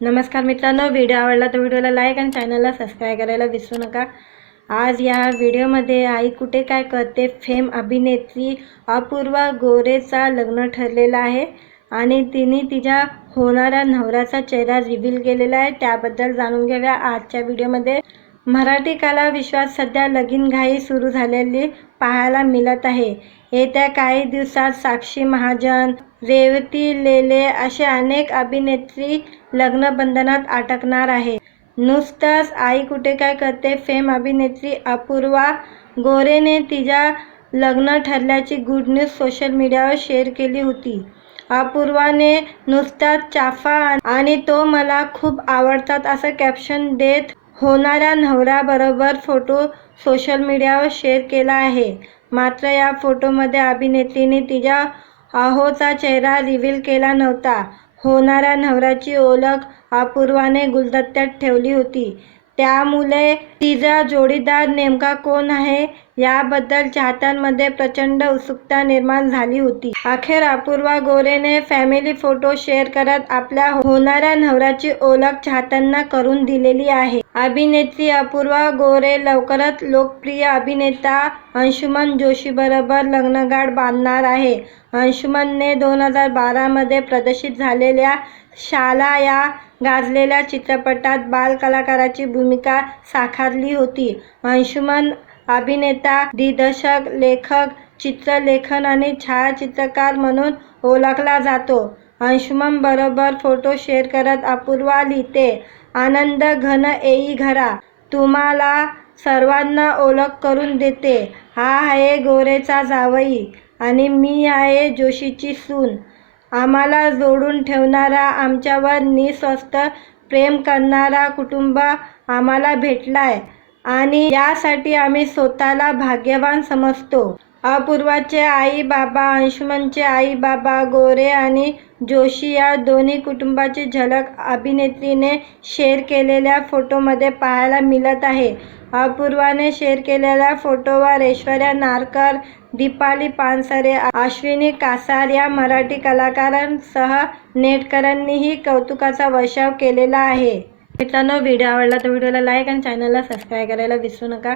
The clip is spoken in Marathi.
नमस्कार मित्रांनो, व्हिडिओ आवडला तर व्हिडिओला लाईक आणि चॅनलला सबस्क्राईब करायला विसरू नका। आज या व्हिडिओमध्ये आई कुठे काय करते फेम अभिनेत्री अपूर्वा गोरेचा लग्न ठरलेला आहे आणि तिने तिच्या होणाऱ्या नवऱ्याचा चेहरा रिव्हील केलेला आहे। त्याबद्दल जाणून घेऊया आजच्या व्हिडिओमध्ये। मराठी कला विश्वात सध्या लगीनघाई सुरू झालेली पाहायला मिळत आहे। येत्या काही दिवसात साक्षी महाजन, रेवती लेले असे अनेक अभिनेत्री लग्नबंधनात अटकणार आहेत। नुकतंच आई कुठे काय करते फेम अभिनेत्री अपूर्वा गोरेने तिच्या लग्न ठरल्याची गुड न्यूज सोशल मीडियावर शेअर केली होती। अपूर्वाने नुकताच चाफा आणि तो मला खूप आवडतात असं कॅप्शन देत होणाऱ्या नवऱ्याबरोबर फोटो सोशल मीडियावर शेअर केला आहे। मात्र या फोटोमध्ये अभिनेत्रीने तिच्या अहोचा चेहरा रिव्हील केला नव्हता। होणाऱ्या नवऱ्याची ओळख अपूर्वाने गुलदस्त्यात ठेवली होती, त्यामुळे तिचा जोडीदार नेमका कोण आहे याबद्दल चाहत्यांमध्ये प्रचंड उत्सुकता निर्माण झाली होती। अखेर अपूर्वा गोरेने फॅमिली फोटो शेअर करत आपल्या होणाऱ्या नवऱ्याची ओळख चाहत्यांना करून दिलेली आहे। अभिनेत्री अपूर्वा गोरे लवकरच लोकप्रिय अभिनेता अंशुमन जोशीबरोबर लग्नगाठ बांधणार आहे। अंशुमनने 2012 मध्ये प्रदर्शित झालेल्या शाला या गाजलेल्या चित्रपटात बालकलाकाराची भूमिका साकारली होती। अंशुमन अभिनेता, दिग्दर्शक, लेखक, चित्रलेखन आणि छायाचित्रकार म्हणून ओळखला जातो। अंशुमन बरोबर फोटो शेअर करत अपूर्वा लिहिते, आनंद घन येई घरा, तुम्हाला सर्वांना ओळख करून देते, हा आहे गोरेचा जावई आणि मी आहे जोशीची सून। आम्हाला जोडून ठेवणारा, आमच्यावर निस्वार्थ प्रेम करणारा कुटुंब आम्हाला भेटलाय आणि यासाठी आम्ही स्वतःला भाग्यवान समजतो। अपूर्वाचे आई बाबा, अंशुमनचे आई बाबा गोरे आणि जोशी या दोन्ही कुटुंबाची झलक अभिनेत्रीने शेअर केलेल्या फोटोमध्ये पाहायला मिळत आहे। अपूर्वाने शेअर केलेल्या फोटोवर ऐश्वर्या नारकर, दीपाली पानसरे, अश्विनी कासार या मराठी कलाकारांसह नेटकऱ्यांनीही कौतुकाचा वर्षाव केलेला आहे। मित्रांनो, व्हिडिओ आवडला तर व्हिडिओला लाईक आणि चॅनलला सबस्क्राईब करायला विसरू नका।